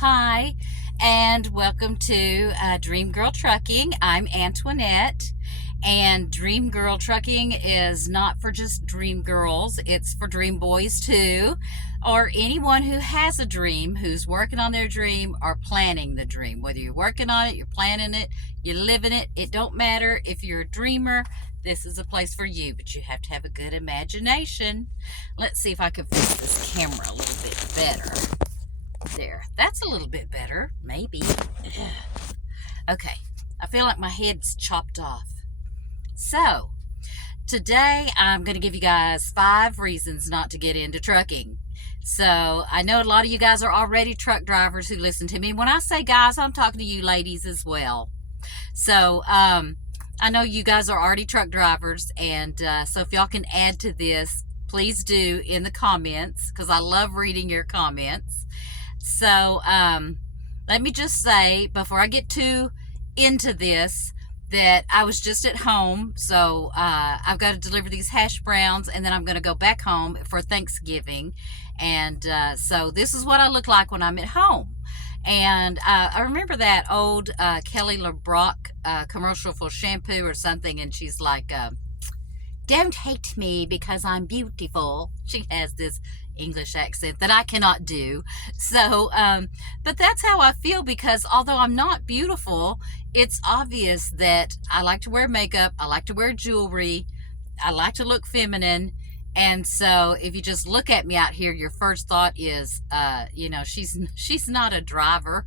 Hi, and welcome to Dream Girl Trucking. I'm Antoinette, and Dream Girl Trucking is not for just dream girls, it's for dream boys too, or anyone who has a dream, who's working on their dream or planning the dream. Whether you're working on it, you're planning it, you're living it, it don't matter. If you're a dreamer, this is a place for you, but you have to have a good imagination. Let's see if I can fix this camera a little bit better. There, that's a little bit better, maybe. Okay, I feel like my head's chopped off. So, today I'm going to give you guys 5 reasons not to get into trucking. So, I know a lot of you guys are already truck drivers who listen to me. When I say guys, I'm talking to you ladies as well. So, I know you guys are already truck drivers, and so if y'all can add to this, please do in the comments, because I love reading your comments. So, let me just say, before I get too into this, that I was just at home. So, I've got to deliver these hash browns, and then I'm going to go back home for Thanksgiving. And so this is what I look like when I'm at home. And I remember that old Kelly LeBrock commercial for shampoo or something, and she's like, don't hate me because I'm beautiful. She has this English accent that I cannot do. So, but that's how I feel, because although I'm not beautiful, it's obvious that I like to wear makeup, I like to wear jewelry, I like to look feminine. And so if you just look at me out here, your first thought is, she's not a driver.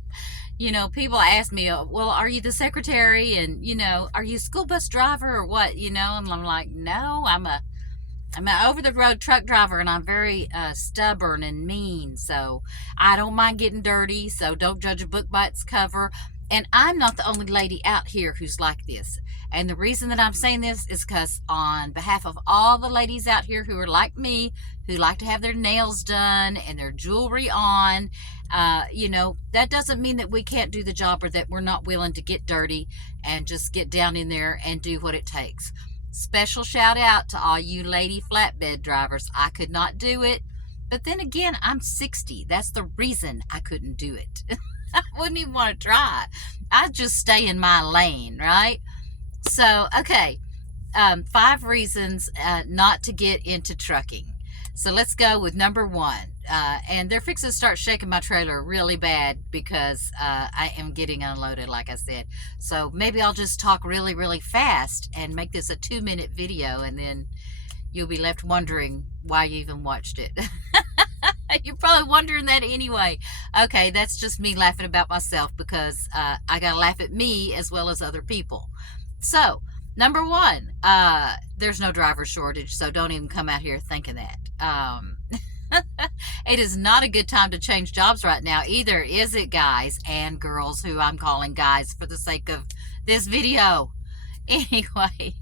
People ask me, well, are you the secretary? And, are you a school bus driver or what? And I'm like, no, I'm an over-the-road truck driver, and I'm very stubborn and mean. So I don't mind getting dirty. So don't judge a book by its cover. And I'm not the only lady out here who's like this. And the reason that I'm saying this is because on behalf of all the ladies out here who are like me, who like to have their nails done and their jewelry on, that doesn't mean that we can't do the job, or that we're not willing to get dirty and just get down in there and do what it takes. Special shout out to all you lady flatbed drivers. I could not do it. But then again, I'm 60. That's the reason I couldn't do it. I wouldn't even want to try. I'd just stay in my lane, right? So, okay, 5 reasons not to get into trucking. So let's go with number 1. And they're fixing to start shaking my trailer really bad because I am getting unloaded, like I said. So maybe I'll just talk really, really fast and make this a 2-minute video, and then you'll be left wondering why you even watched it. You're probably wondering that anyway. Okay, that's just me laughing about myself, because I gotta laugh at me as well as other people. So, number 1, there's no driver shortage, so don't even come out here thinking that. It is not a good time to change jobs right now either, is it, guys and girls, who I'm calling guys for the sake of this video? Anyway,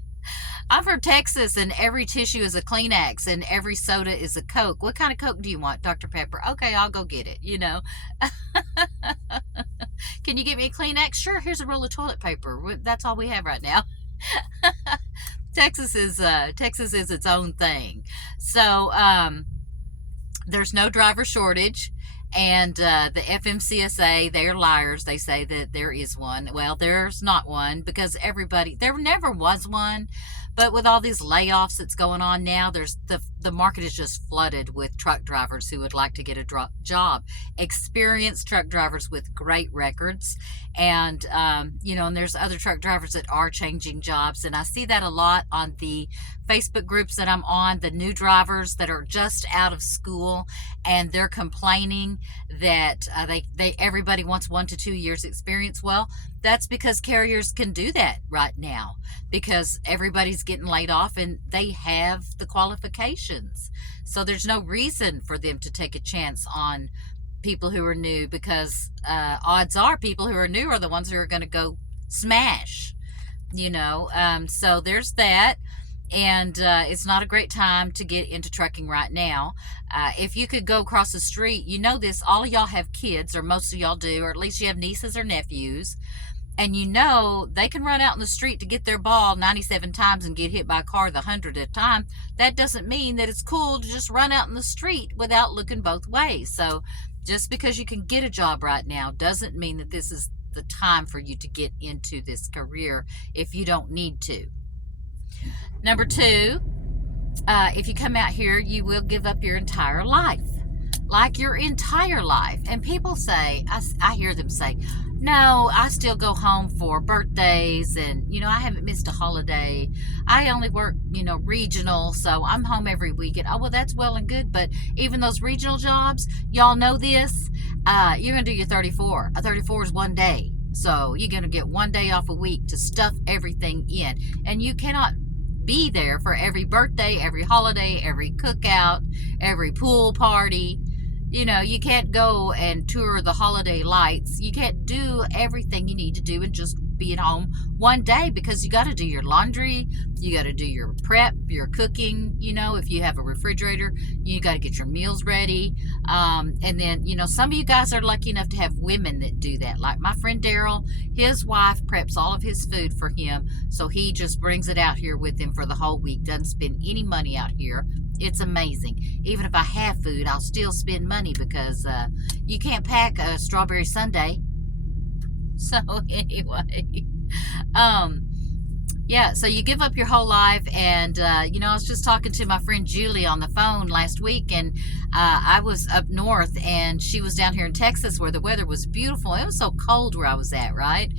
I'm from Texas, and every tissue is a Kleenex, and every soda is a Coke. What kind of Coke do you want? Dr. Pepper. Okay, I'll go get it, Can you get me a Kleenex? Sure, here's a roll of toilet paper. That's all we have right now. Texas is its own thing. So, there's no driver shortage. And the FMCSA, they're liars. They say that there is one. Well, there's not one, because there never was one. But with all these layoffs that's going on now, the market is just flooded with truck drivers who would like to get a job. Experienced truck drivers with great records. And, and there's other truck drivers that are changing jobs. And I see that a lot on the Facebook groups that I'm on, the new drivers that are just out of school, and they're complaining that everybody wants 1 to 2 years experience. Well, that's because carriers can do that right now, because everybody's getting laid off and they have the qualifications. So there's no reason for them to take a chance on people who are new, because odds are people who are new are the ones who are going to go smash, so there's that. And it's not a great time to get into trucking right now. If you could go across the street, this, all of y'all have kids, or most of y'all do, or at least you have nieces or nephews, and they can run out in the street to get their ball 97 times and get hit by a car the 100th at a time. That doesn't mean that it's cool to just run out in the street without looking both ways. So Just because you can get a job right now doesn't mean that this is the time for you to get into this career if you don't need to. Number two, if you come out here, you will give up your entire life. Like your entire life. And people say, I hear them say, no, I still go home for birthdays and, I haven't missed a holiday. I only work, regional, so I'm home every weekend. Oh, well, that's well and good, but even those regional jobs, y'all know this, you're going to do your 34. A 34 is one day. So you're going to get one day off a week to stuff everything in. And you cannot be there for every birthday, every holiday, every cookout, every pool party. You can't go and tour the holiday lights. You can't do everything you need to do and just be at home one day, because you got to do your laundry, you got to do your prep, your cooking. If you have a refrigerator, you got to get your meals ready. And then, some of you guys are lucky enough to have women that do that. Like my friend Daryl, his wife preps all of his food for him, so he just brings it out here with him for the whole week. Doesn't spend any money out here. It's amazing. Even if I have food, I'll still spend money because you can't pack a strawberry sundae. So anyway, yeah, so you give up your whole life. And, I was just talking to my friend Julie on the phone last week, and I was up north and she was down here in Texas where the weather was beautiful. It was so cold where I was at, right?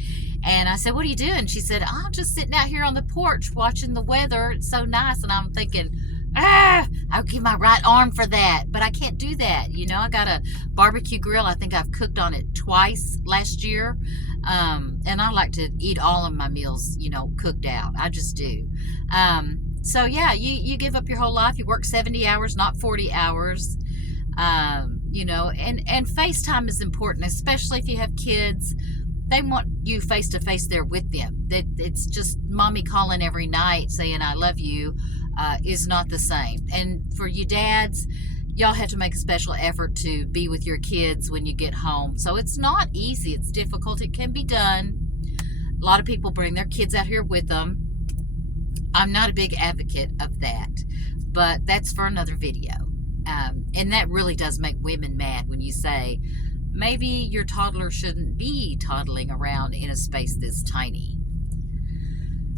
And I said, what are you doing? She said, oh, I'm just sitting out here on the porch watching the weather. It's so nice. And I'm thinking, I'll give my right arm for that, but I can't do that. I got a barbecue grill. I think I've cooked on it twice last year. And I like to eat all of my meals, cooked out. I just do. So yeah, you give up your whole life. You work 70 hours, not 40 hours. And FaceTime is important, especially if you have kids. They want you face to face there with them. That it's just mommy calling every night saying I love you is not the same. And for you dads, y'all have to make a special effort to be with your kids when you get home. So it's not easy. It's difficult. It can be done. A lot of people bring their kids out here with them. I'm not a big advocate of that, but that's for another video. And that really does make women mad when you say, maybe your toddler shouldn't be toddling around in a space this tiny.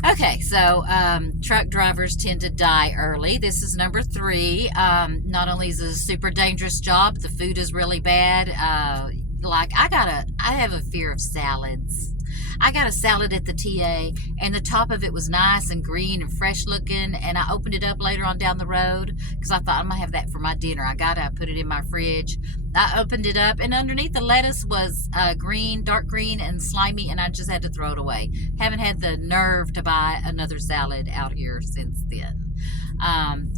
Okay, so truck drivers tend to die early. This is number 3. Not only is it a super dangerous job, the food is really bad. I have a fear of salads. I got a salad at the TA, and the top of it was nice and green and fresh looking, and I opened it up later on down the road because I thought I'm going to have that for my dinner. I put it in my fridge. I opened it up, and underneath the lettuce was green, dark green, and slimy, and I just had to throw it away. Haven't had the nerve to buy another salad out here since then.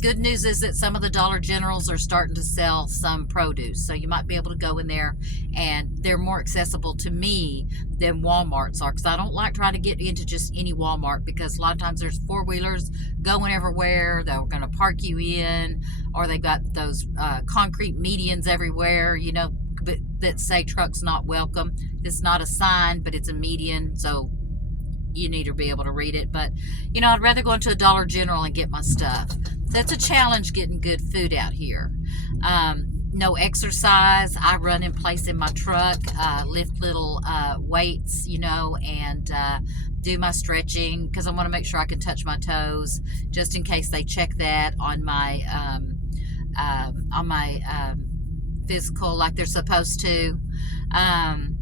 Good news is that some of the Dollar Generals are starting to sell some produce, so you might be able to go in there, and they're more accessible to me than Walmart's are, because I don't like trying to get into just any Walmart, because a lot of times there's four-wheelers going everywhere. They're going to park you in, or they got those concrete medians everywhere, that say trucks not welcome. It's not a sign, but it's a median, so you need to be able to read it. But I'd rather go into a Dollar General and get my stuff. That's a challenge, getting good food out here. No exercise. I run in place in my truck, lift little weights, and do my stretching, because I want to make sure I can touch my toes, just in case they check that on my physical like they're supposed to. And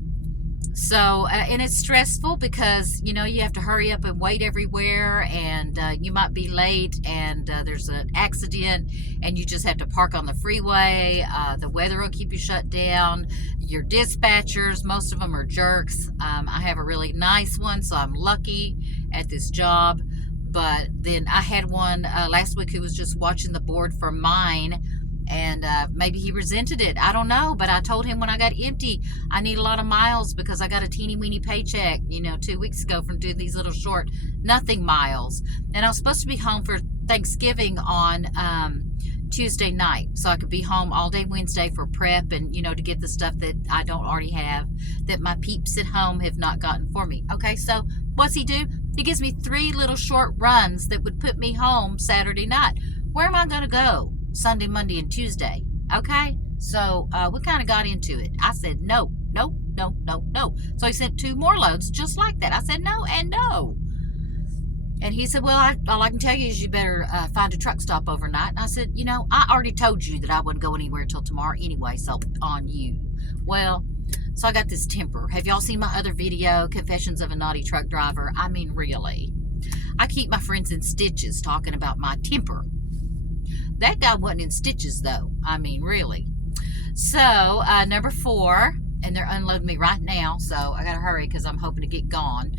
it's stressful because, you have to hurry up and wait everywhere, and you might be late, and there's an accident, and you just have to park on the freeway. The weather will keep you shut down. Your dispatchers, most of them are jerks. I have a really nice one, so I'm lucky at this job. But then I had one last week who was just watching the board for mine, and maybe he resented it. I don't know, but I told him when I got empty, I need a lot of miles because I got a teeny weeny paycheck, 2 weeks ago from doing these little short, nothing miles. And I was supposed to be home for Thanksgiving on Tuesday night, so I could be home all day Wednesday for prep and, to get the stuff that I don't already have, that my peeps at home have not gotten for me. Okay, so what's he do? He gives me 3 little short runs that would put me home Saturday night. Where am I going to go Sunday, Monday, and Tuesday? Okay, So we kind of got into it. I said, no, no, no, no, no. So he sent 2 more loads just like that. I said, no and no. And he said, well, all I can tell you is you better find a truck stop overnight. And I said, you know, I already told you that I wouldn't go anywhere until tomorrow anyway, so on you. Well, so I got this temper. Have y'all seen my other video, Confessions of a Naughty Truck Driver? I mean, really. I keep my friends in stitches talking about my temper. That guy wasn't in stitches, though. I mean, really. So, number 4, and they're unloading me right now, so I gotta hurry because I'm hoping to get gone.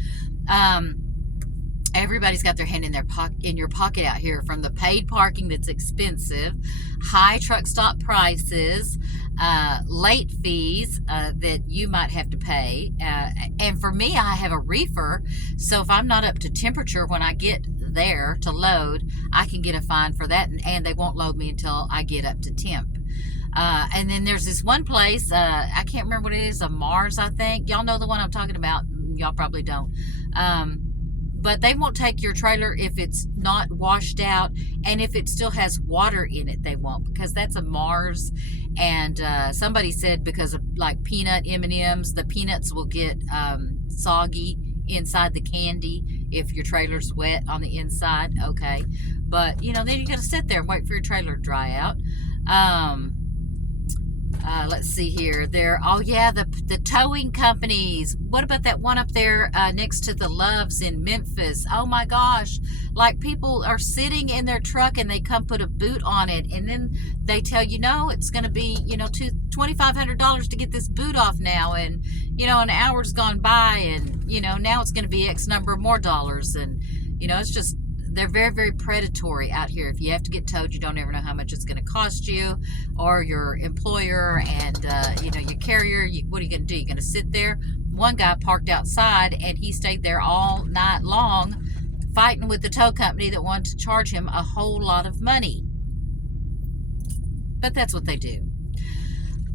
Everybody's got their hand in your pocket out here, from the paid parking that's expensive, high truck stop prices, late fees that you might have to pay. And for me, I have a reefer, so if I'm not up to temperature when I get there to load, I can get a fine for that, and they won't load me until I get up to temp. And then there's this one place, I can't remember what it is, a Mars, I think. Y'all know the one I'm talking about. Y'all probably don't. But they won't take your trailer if it's not washed out, and if it still has water in it, they won't, because that's a Mars. And somebody said because of like peanut M&Ms, the peanuts will get soggy inside the candy if your trailer's wet on the inside. Okay, but you know, then you got to sit there and wait for your trailer to dry out. Let's see here. Oh yeah, the towing companies. What about that one up there next to the Loves in Memphis? Oh my gosh. Like, people are sitting in their truck and they come put a boot on it, and then they tell you, no, it's going to be, you know, $2,500 to get this boot off now, and, you know, an hour's gone by, and, you know, now it's going to be X number more dollars, and, you know, it's just, they're very, very predatory out here. If you have to get towed, you don't ever know how much it's going to cost you, or your employer and, you know, your carrier. What are you going to do? You're going to sit there? One guy parked outside, and he stayed there all night long fighting with the tow company that wanted to charge him a whole lot of money. But that's what they do.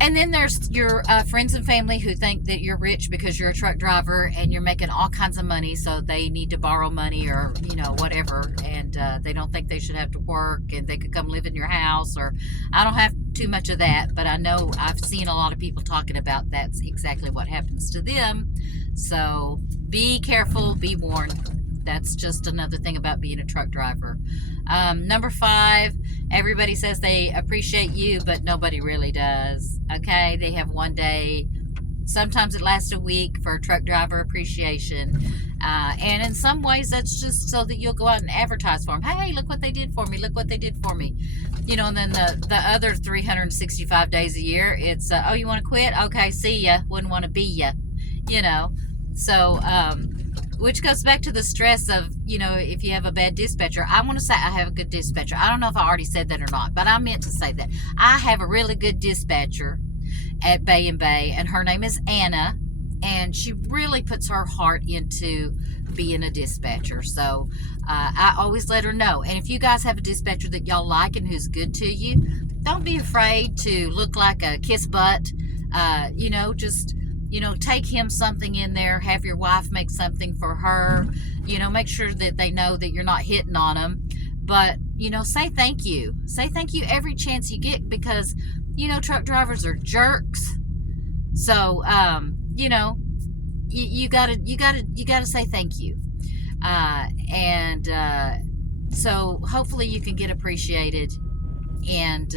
And then there's your friends and family who think that you're rich because you're a truck driver and you're making all kinds of money, so they need to borrow money or, you know, whatever, and they don't think they should have to work, and they could come live in your house. Or I don't have too much of that, but I know I've seen a lot of people talking about that's exactly what happens to them. So be careful, be warned. That's just another thing about being a truck driver. Number 5, everybody says they appreciate you, but nobody really does. Okay, they have one day. Sometimes it lasts a week for truck driver appreciation. And in some ways, that's just so that you'll go out and advertise for them. Hey, look what they did for me. Look what they did for me. You know, and then the other 365 days a year, it's, oh, you want to quit? Okay, see ya. Wouldn't want to be ya. You know, so, which goes back to the stress of, you know, if you have a bad dispatcher. I want to say I have a good dispatcher. I don't know if I already said that or not, but I meant to say that. I have a really good dispatcher at Bay and Bay, and her name is Anna, and she really puts her heart into being a dispatcher. So I always let her know. And if you guys have a dispatcher that y'all like and who's good to you, don't be afraid to look like a kiss butt. You know, just, you know, take him something in there, have your wife make something for her, you know, make sure that they know that you're not hitting on them. But, you know, say thank you. Say thank you every chance you get, because, you know, truck drivers are jerks. So, you know, you gotta say thank you. So hopefully you can get appreciated, and,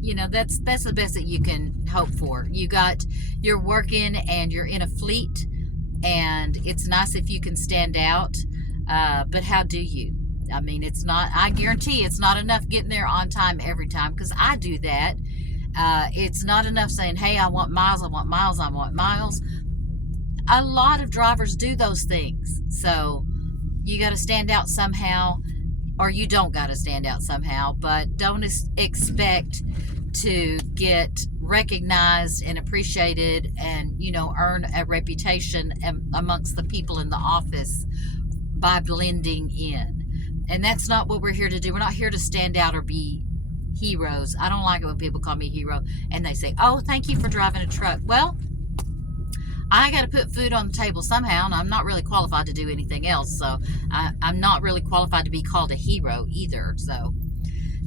you know, that's the best that you can hope for. You're working and you're in a fleet, and it's nice if you can stand out, but how do you? I mean, I guarantee it's not enough getting there on time every time, because I do that. It's not enough saying, hey, I want miles, I want miles, I want miles. A lot of drivers do those things. So you got to stand out somehow, or you don't got to stand out somehow, but don't expect to get recognized and appreciated and, you know, earn a reputation amongst the people in the office by blending in. And that's not what we're here to do. We're not here to stand out or be heroes. I don't like it when people call me hero and they say, oh, thank you for driving a truck. Well, I got to put food on the table somehow, and I'm not really qualified to do anything else. So I'm not really qualified to be called a hero either. So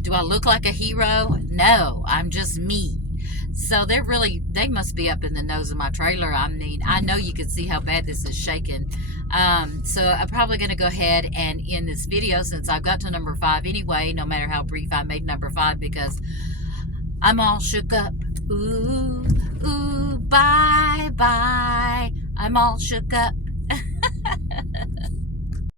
Do I look like a hero? No, I'm just me. So they must be up in the nose of my trailer. I mean, I know you can see how bad this is shaking. So I'm probably going to go ahead and end this video since I've got to number 5 anyway, no matter how brief I made number 5, because I'm all shook up. Ooh, ooh, bye, bye. I'm all shook up.